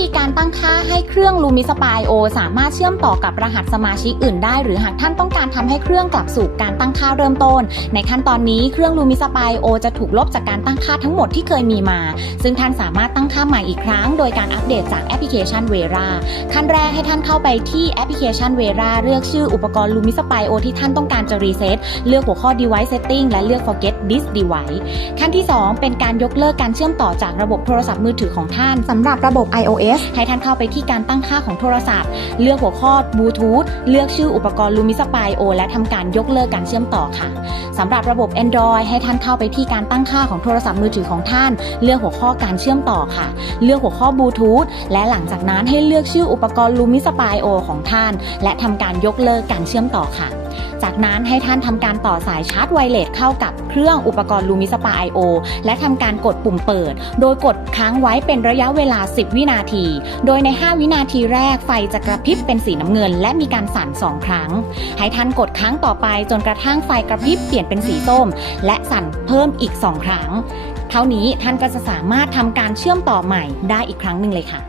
ธีการตั้งค่าให้เครื่อง Lumi Spy O สามารถเชื่อมต่อกับรหัสสมาชิกอื่นได้ หรือหากท่านต้องการทำให้เครื่องกลับสู่การตั้งค่าเริ่มต้น ในขั้นตอนนี้เครื่อง Lumi Spy O จะถูกลบจากการตั้งค่าทั้งหมดที่เคยมีมา ซึ่งท่านสามารถตั้งค่าใหม่อีกครั้ง โดยการอัปเดตจากแอปพลิเคชัน Vera ขั้นแรกให้ท่านเข้าไปที่แอปพลิเคชัน Vera เลือกชื่ออุปกรณ์ Lumi Spy O ที่ท่านต้องการจะรีเซ็ตเลือกหัวข้อ device setting และเลือก forget this device ขั้นที่ 2 เป็นการยกเลิกการเชื่อมต่อจากระบบโทรศัพท์มือถือของท่านสำหรับระบบ iOS ให้ท่านเข้าไปที่การตั้งค่าของโทรศัพท์ เลือกหัวข้อบลูทูธเลือกชื่ออุปกรณ์ Lumi Spy O และทำการยกเลิกการเชื่อมต่อค่ะสำหรับระบบ Android ให้ท่านเข้าไปที่การตั้งค่าของโทรศัพท์มือถือของท่าน เลือกหัวข้อการเชื่อมต่อค่ะ เลือกหัวข้อบลูทูธและหลังจากนั้นให้เลือกชื่ออุปกรณ์ Lumi Spy O ของท่าน และทำการยกเลิกการเชื่อมต่อค่ะจากนั้นให้ท่านทำการต่อสายชาร์จไวเลสเข้ากับเครื่องอุปกรณ์ Lumi Spy IO และทำการกดปุ่มเปิด โดยกดค้างไว้เป็นระยะเวลา 10 วินาที โดยใน 5 วินาทีแรกไฟจะกระพริบเป็นสีน้ำเงิน และมีการสั่น 2 ครั้ง ให้ท่านกดค้างต่อไปจนกระทั่งไฟกระพริบเปลี่ยนเป็นสีส้ม และสั่นเพิ่มอีก 2 ครั้ง เท่านี้ท่านก็จะสามารถทำการเชื่อมต่อใหม่ได้อีกครั้งหนึ่งเลยค่ะ